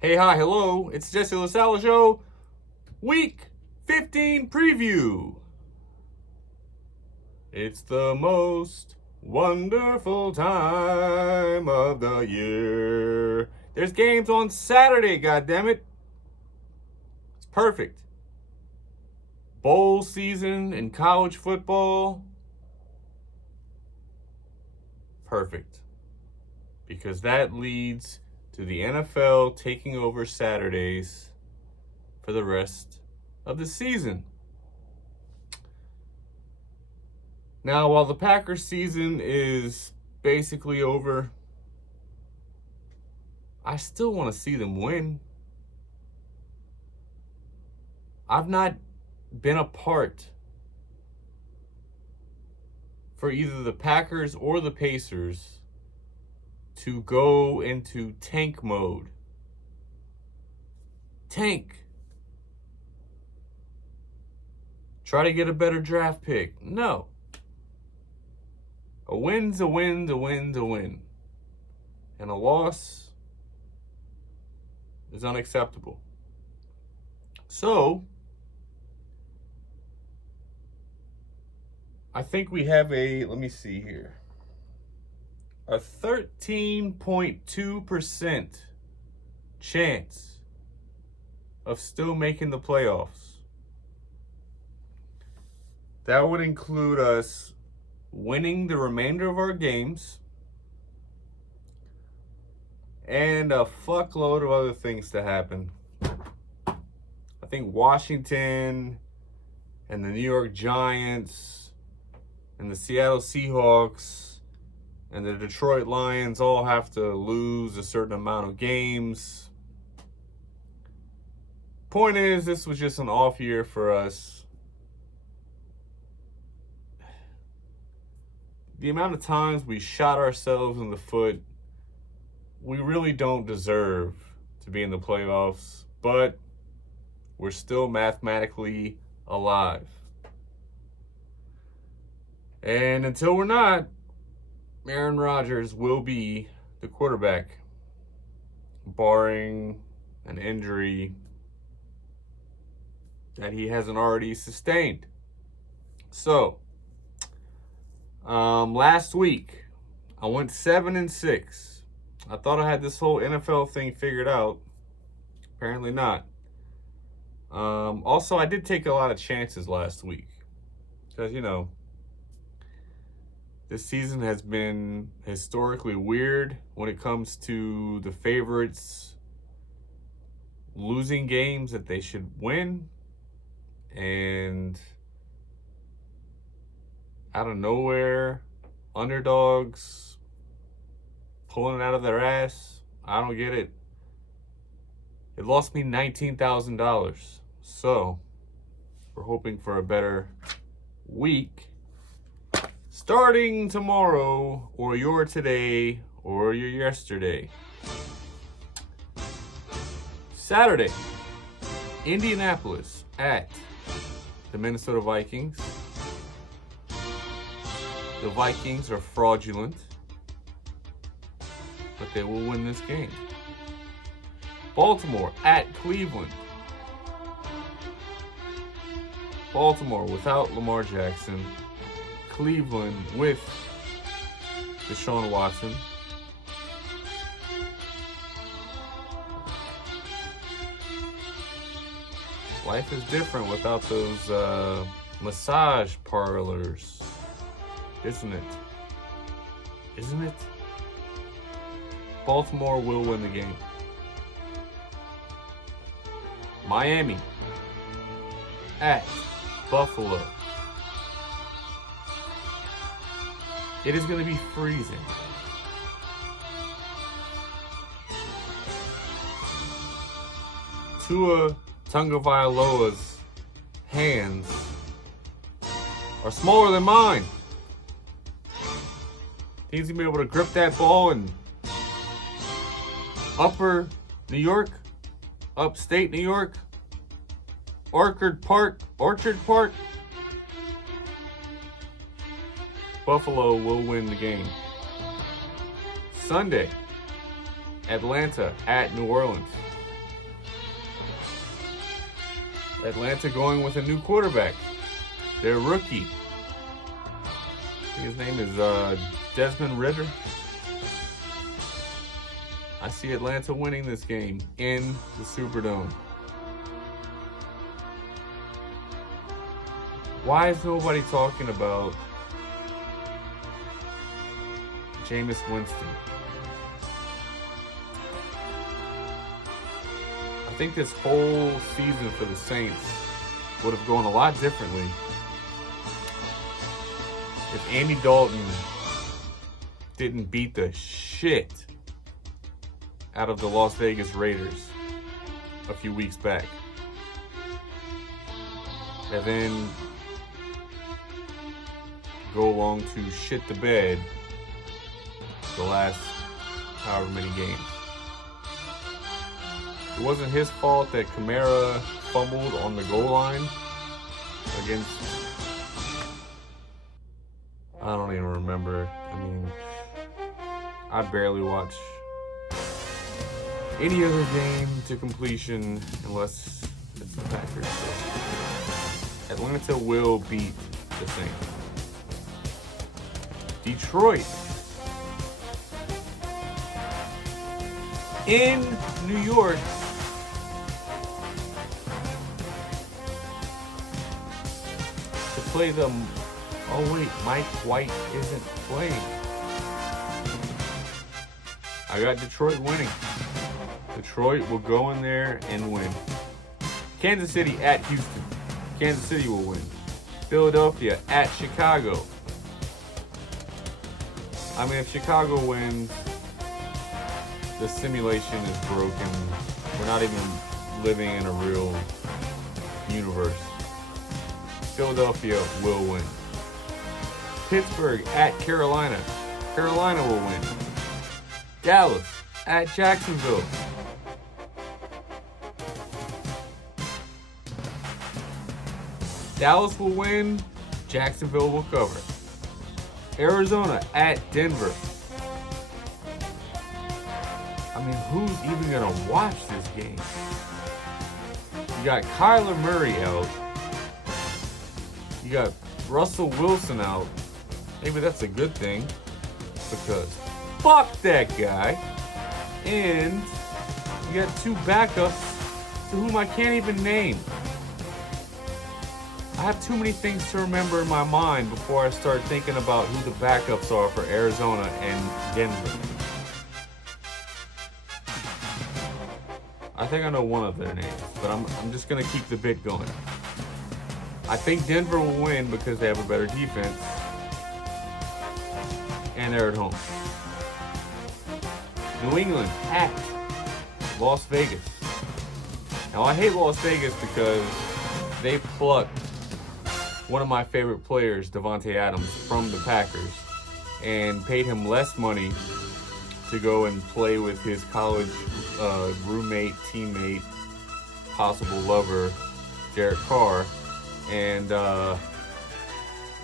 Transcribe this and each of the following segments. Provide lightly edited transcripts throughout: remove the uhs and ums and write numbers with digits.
Hey, hi, hello. It's Jesse LaSala Show, Week 15 preview. It's the most wonderful time of the year. There's games on Saturday, goddammit. It's perfect. Bowl season in college football. Perfect. Because that leads to the NFL taking over Saturdays for the rest of the season. Now, while the Packers season is basically over, I still want to see them win. I've not been a part for either the Packers or the Pacers to go into tank mode. Tank. Try to get a better draft pick. No. A win's a win, a win's a win. And a loss is unacceptable. So, I think we have let me see here, a 13.2% chance of still making the playoffs. That would include us winning the remainder of our games and a fuckload of other things to happen. I think Washington and the New York Giants and the Seattle Seahawks and the Detroit Lions all have to lose a certain amount of games. Point is, this was just an off year for us. The amount of times we shot ourselves in the foot, we really don't deserve to be in the playoffs, but we're still mathematically alive. And until we're not, Aaron Rodgers will be the quarterback, barring an injury that he hasn't already sustained. So, last week, I went 7-6. I thought I had this whole NFL thing figured out. Apparently not. Also, I did take a lot of chances last week. Because, this season has been historically weird when it comes to the favorites losing games that they should win. And out of nowhere, underdogs pulling it out of their ass. I don't get it. It lost me $19,000. So, we're hoping for a better week. Starting tomorrow, or your today, or your yesterday. Saturday, Indianapolis at the Minnesota Vikings. The Vikings are fraudulent, but they will win this game. Baltimore at Cleveland. Baltimore without Lamar Jackson. Cleveland with Deshaun Watson. Life is different without those massage parlors. Isn't it? Isn't it? Baltimore will win the game. Miami at Buffalo. It is going to be freezing. Tua Tagovailoa's hands are smaller than mine. He's going to be able to grip that ball in upper New York, upstate New York, Orchard Park. Buffalo will win the game. Sunday, Atlanta at New Orleans. Atlanta going with a new quarterback. Their rookie. I think his name is Desmond Ritter. I see Atlanta winning this game in the Superdome. Why is nobody talking about Jameis Winston? I think this whole season for the Saints would have gone a lot differently if Andy Dalton didn't beat the shit out of the Las Vegas Raiders a few weeks back. And then go along to shit the bed the last however many games. It wasn't his fault that Kamara fumbled on the goal line against, I don't even remember. I mean, I barely watch any other game to completion unless it's the Packers. So Atlanta will beat the Saints. Detroit in New York to play them. Oh wait, Mike White isn't playing. I got Detroit winning. Detroit will go in there and win. Kansas City at Houston. Kansas City will win. Philadelphia at Chicago. I mean, if Chicago wins, the simulation is broken. We're not even living in a real universe. Philadelphia will win. Pittsburgh at Carolina. Carolina will win. Dallas at Jacksonville. Dallas will win. Jacksonville will cover. Arizona at Denver. I mean, who's even going to watch this game? You got Kyler Murray out. You got Russell Wilson out. Maybe that's a good thing, because fuck that guy. And you got two backups to whom I can't even name. I have too many things to remember in my mind before I start thinking about who the backups are for Arizona and Denver. I think I know one of their names, but I'm just going to keep the bit going. I think Denver will win because they have a better defense, and they're at home. New England at Las Vegas. Now, I hate Las Vegas because they plucked one of my favorite players, Davante Adams, from the Packers and paid him less money to go and play with his college roommate, teammate, possible lover, Derek Carr. And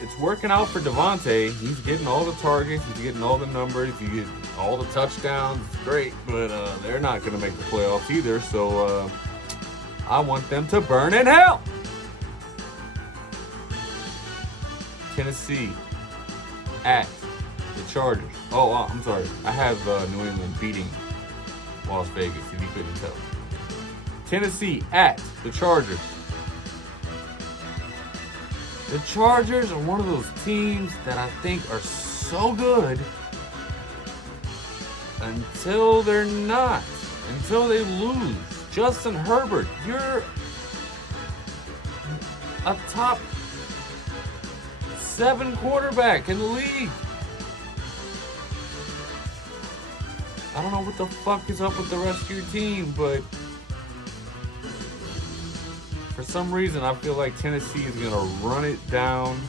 it's working out for Davante. He's getting all the targets, he's getting all the numbers, he's getting all the touchdowns. It's great, but they're not going to make the playoffs either, so I want them to burn in hell. Tennessee at the Chargers. Oh, I'm sorry. I have New England beating Las Vegas, if you couldn't tell. Tennessee at the Chargers. The Chargers are one of those teams that I think are so good until they're not. Until they lose. Justin Herbert, you're a top 7 quarterback in the league. I don't know what the fuck is up with the rest of your team, but for some reason I feel like Tennessee is going to run it down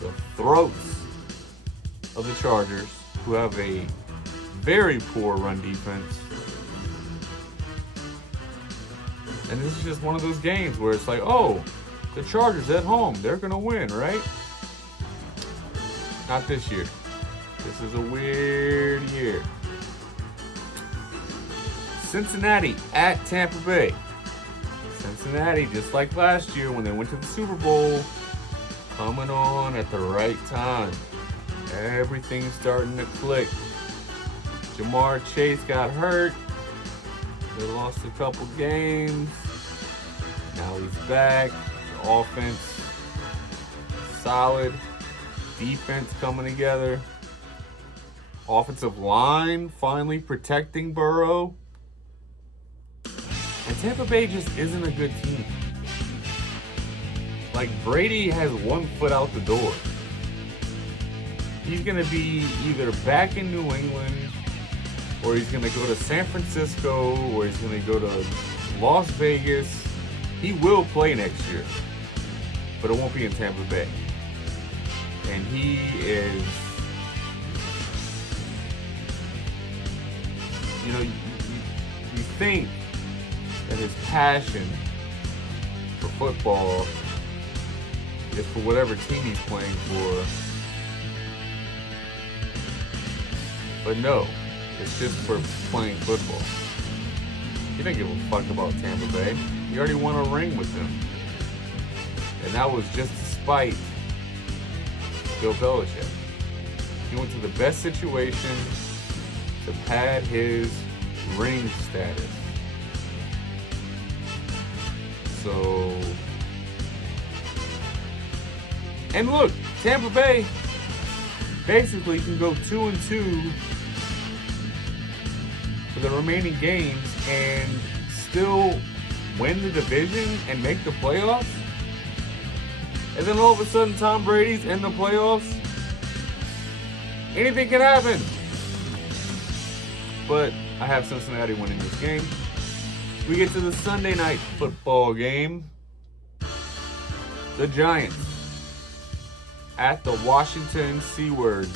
the throats of the Chargers, who have a very poor run defense. And this is just one of those games where it's like, oh, the Chargers at home, they're going to win, right? Not this year. This is a weird year. Cincinnati at Tampa Bay. Cincinnati, just like last year when they went to the Super Bowl, coming on at the right time. Everything's starting to click. Jamar Chase got hurt. They lost a couple games. Now he's back. The offense solid. Defense coming together. Offensive line finally protecting Burrow. And Tampa Bay just isn't a good team. Like, Brady has one foot out the door. He's going to be either back in New England, or he's going to go to San Francisco, or he's going to go to Las Vegas. He will play next year, but it won't be in Tampa Bay. And he is, you think that his passion for football is for whatever team he's playing for. But no, it's just for playing football. He didn't give a fuck about Tampa Bay. He already won a ring with them. And that was just to spite Bill Belichick. He went to the best situation to pad his ring status. So, and look, Tampa Bay basically can go 2-2 for the remaining games and still win the division and make the playoffs. And then all of a sudden, Tom Brady's in the playoffs. Anything can happen. But I have Cincinnati winning this game. We get to the Sunday night football game. The Giants at the Washington Seawards.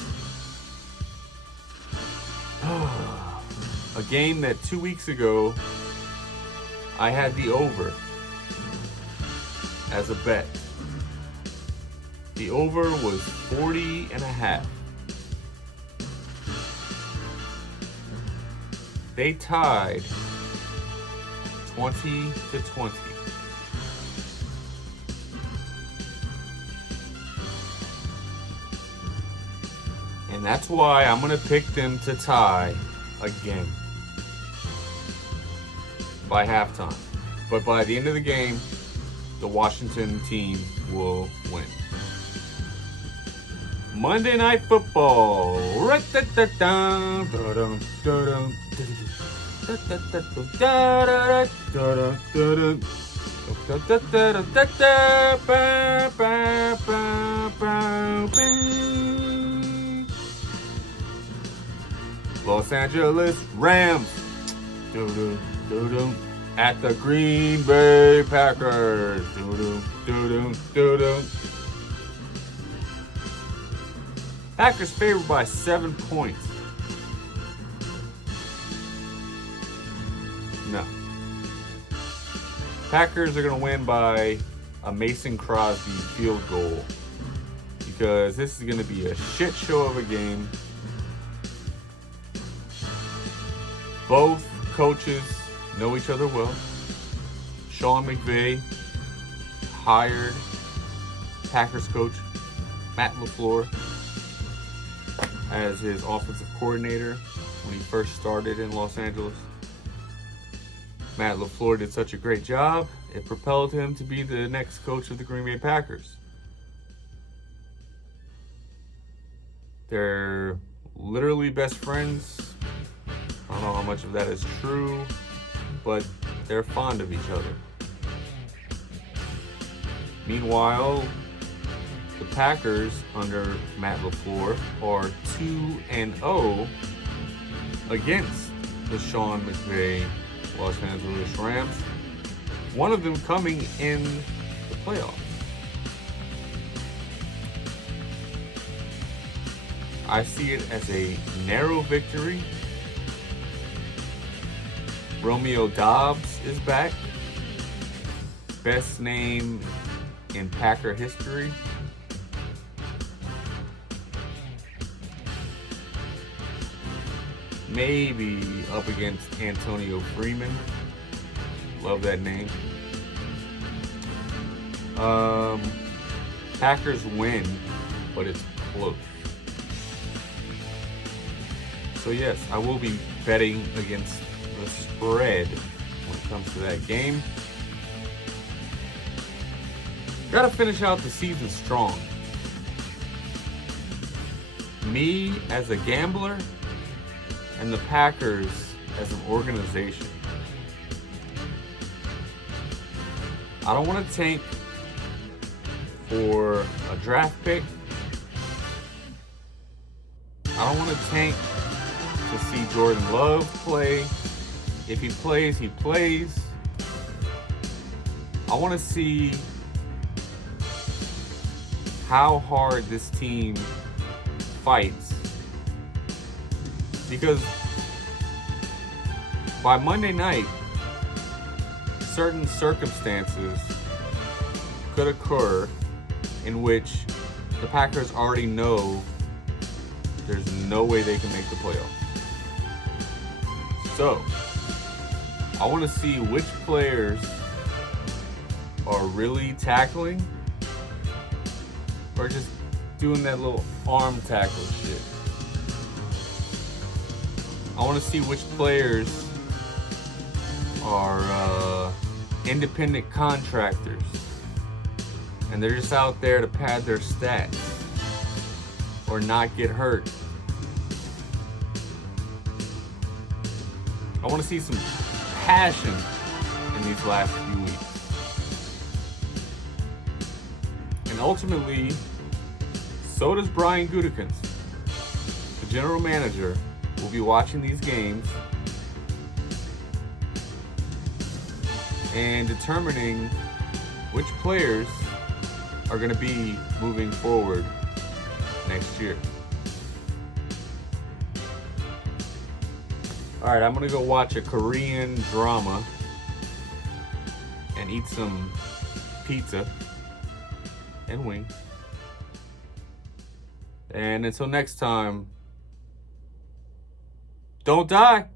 A game that 2 weeks ago I had the over as a bet. The over was 40.5. They tied 20-20. And that's why I'm going to pick them to tie again by halftime. But by the end of the game, the Washington team will win. Monday Night Football. Los Angeles Rams at the Green Bay Packers. Packers favored by 7 points. No. Packers are going to win by a Mason Crosby field goal because this is going to be a shit show of a game. Both coaches know each other well. Sean McVay hired Packers coach Matt LaFleur as his offensive coordinator when he first started in Los Angeles. Matt LaFleur did such a great job, it propelled him to be the next coach of the Green Bay Packers. They're literally best friends. I don't know how much of that is true, but they're fond of each other. Meanwhile, the Packers under Matt LaFleur are 2-0 against the Sean McVay Los Angeles Rams. One of them coming in the playoffs. I see it as a narrow victory. Romeo Doubs is back. Best name in Packer history. Maybe up against Antonio Freeman. Love that name. Um, Packers win, but it's close. So yes, I will be betting against the spread when it comes to that game. Gotta finish out the season strong. Me as a gambler and the Packers as an organization. I don't want to tank for a draft pick. I don't want to tank to see Jordan Love play. If he plays, he plays. I want to see how hard this team fights. Because by Monday night, certain circumstances could occur in which the Packers already know there's no way they can make the playoffs. So, I want to see which players are really tackling or just doing that little arm tackle shit. I want to see which players are independent contractors and they're just out there to pad their stats or not get hurt. I want to see some passion in these last few weeks. And ultimately, so does Brian Gutekunst. The general manager will be watching these games and determining which players are going to be moving forward next year. Alright, I'm going to go watch a Korean drama and eat some pizza and wings. And until next time, don't die.